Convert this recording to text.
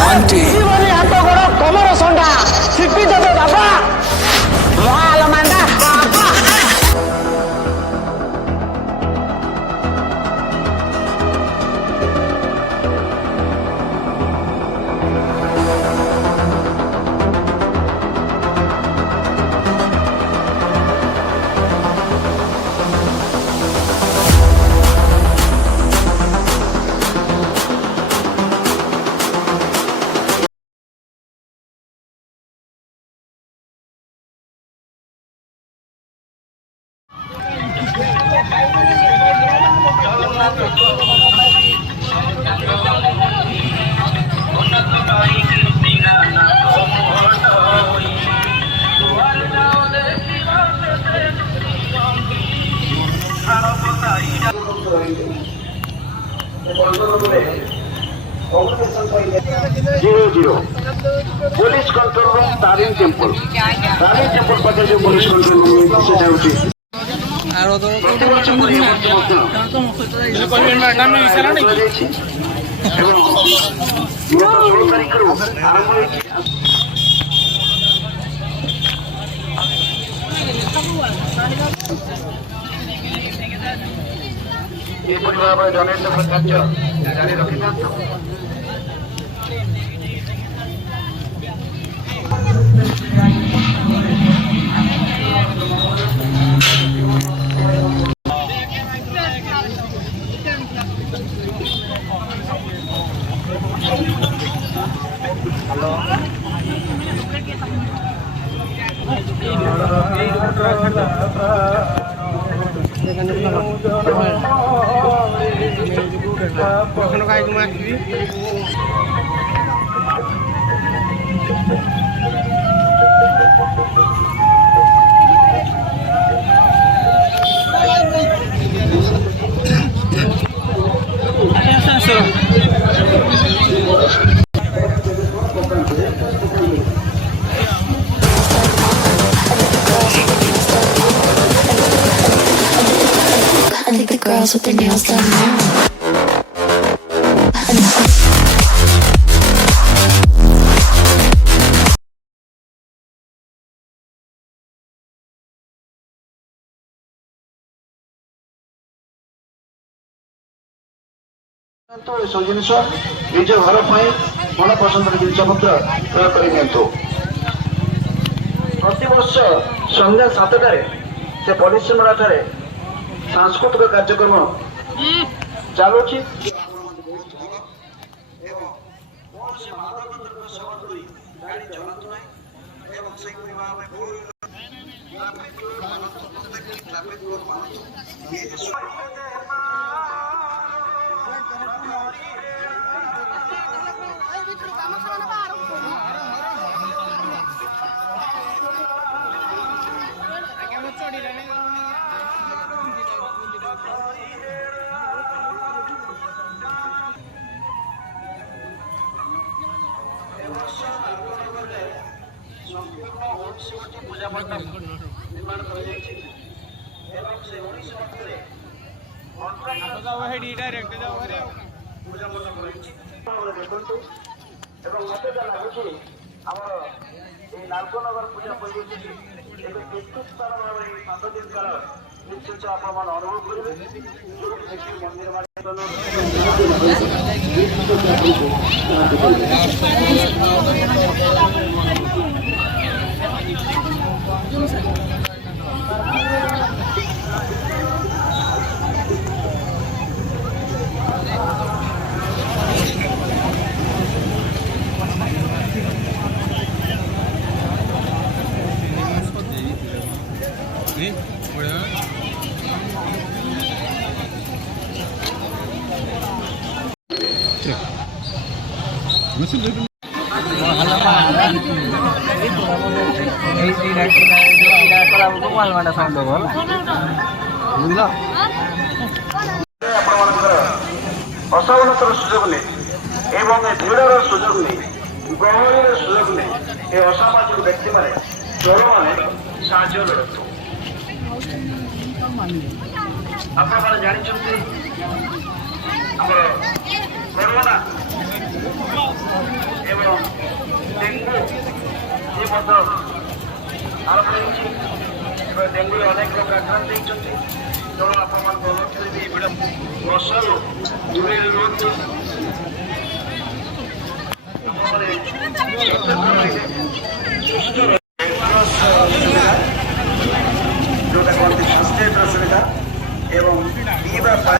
Monty. ହାତ ଗୋଡ଼ କମର ସଣ୍ଡା ଶିପି ଦେବେ ବାବା ମହାଲ ମାଣ୍ଡା ବାବା। Police control room Tarini temple पाखे जो पुलिस कंट्रोल रूम सेटा होची जनहित कार्य जारी रखी I think the girls with their nails done now. सब जिन निज घर मन पसंद जिनपत्र क्रय कर प्रतिवर्ष संध्या 7टार से पुलिस मेला सांस्कृतिक कार्यक्रम चलुच पूजा मंडप निर्माण कर मत लगुच नालकोनगर पूजा परिवेश स्थान भाव 7 दिन काल निश्चित आप अनुभव करेंगे मंदिर असावनतर सुजोग ने भीड़र सुजोग ने गहलिर सुजोग ने असामाजिक व्यक्ति मैंने चोर मैंने साहाय्य लड़तु आप जानते कोरोना ଏବଂ ଡେଙ୍ଗୁ ଏ ମଧ୍ୟ ଆରମ୍ଭ ହେଉଛି। ଏବେ ଡେଙ୍ଗୁରେ ଅନେକ ଲୋକ ଆକ୍ରାନ୍ତ ହେଇଛନ୍ତି। ତେଣୁ ଆପଣମାନଙ୍କ ଅନୁରୋଧ ବି ଭିଡ଼ ମଶାରୁ ଦୂରେଇ ରୁହନ୍ତୁ। ଆପଣମାନେ ସତର୍କ ରହିଲେ ସୁସ୍ଥ ରହିଲେ।